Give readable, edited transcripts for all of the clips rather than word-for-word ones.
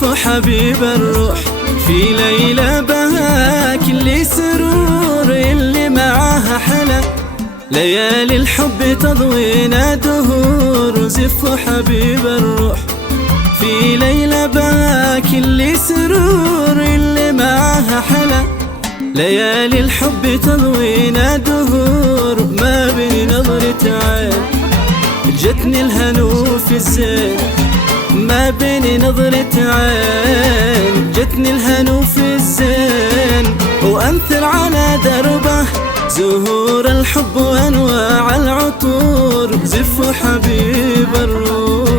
زف حبيب الروح في ليلة بها كل سرور اللي معاها حلا، ليالي الحب تضوينا دهور. زف حبيب الروح في ليلة بها كل سرور اللي معاها حلا، ليالي الحب تضوينا دهور. ما بين نظرة عين جتني الهنو في الزين، ما بين نظرة عين جتني الهنو في الزين، وأنثر على دربه زهور الحب وأنواع العطور. زف حبيب الروح.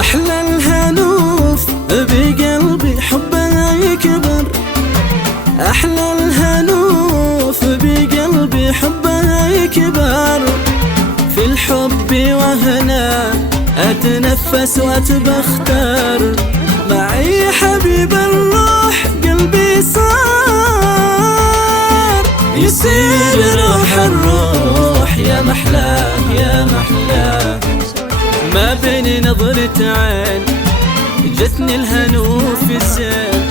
أحلى الهنوف بقلبي حبها يكبر، أحلى الهنوف بقلبي حبها يكبر. في الحب وهنا أتنفس وأتبختر، معي حبيب الروح قلبي صار يصير روح الروح. يا محلاه يا محلاه، ما بين نظرة عين جتني الهنو في الزين،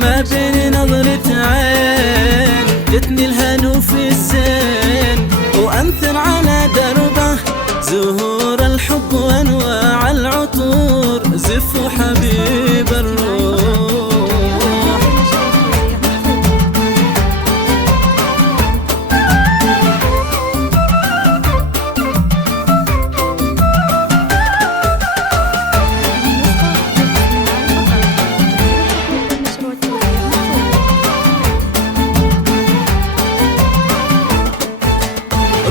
ما بين نظرة عين جتني الهنو في الزين، وأنثر على دربه زهور الحب وأنواع العطور. زف حبيب الروح.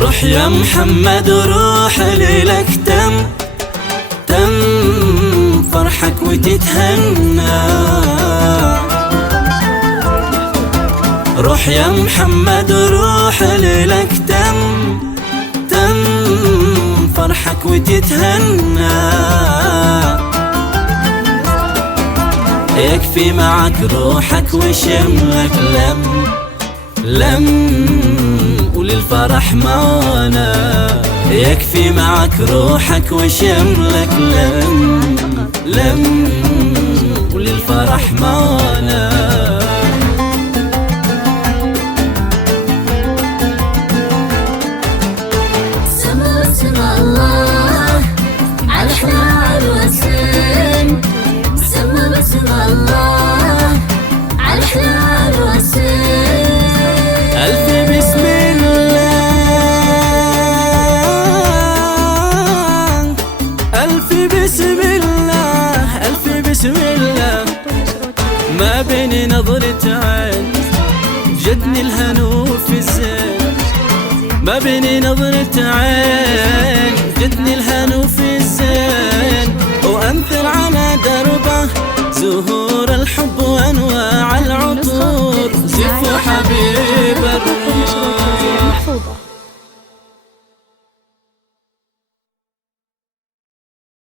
روح يا محمد روح ليلك تم فرحك وتتهنى. روح يا محمد روح ليلك تم فرحك وتتهنى. يكفي معك روحك وشملك لم وللفرح معانا. يكفي معك روحك وشملك لم وللفرح معانا. سما الله على احلى عروسين، سما الله على احلى عروسين. ألف بسم بسم الله، ما بين نظرة عين جتني الهنو في الزين، ما بين نظرة عين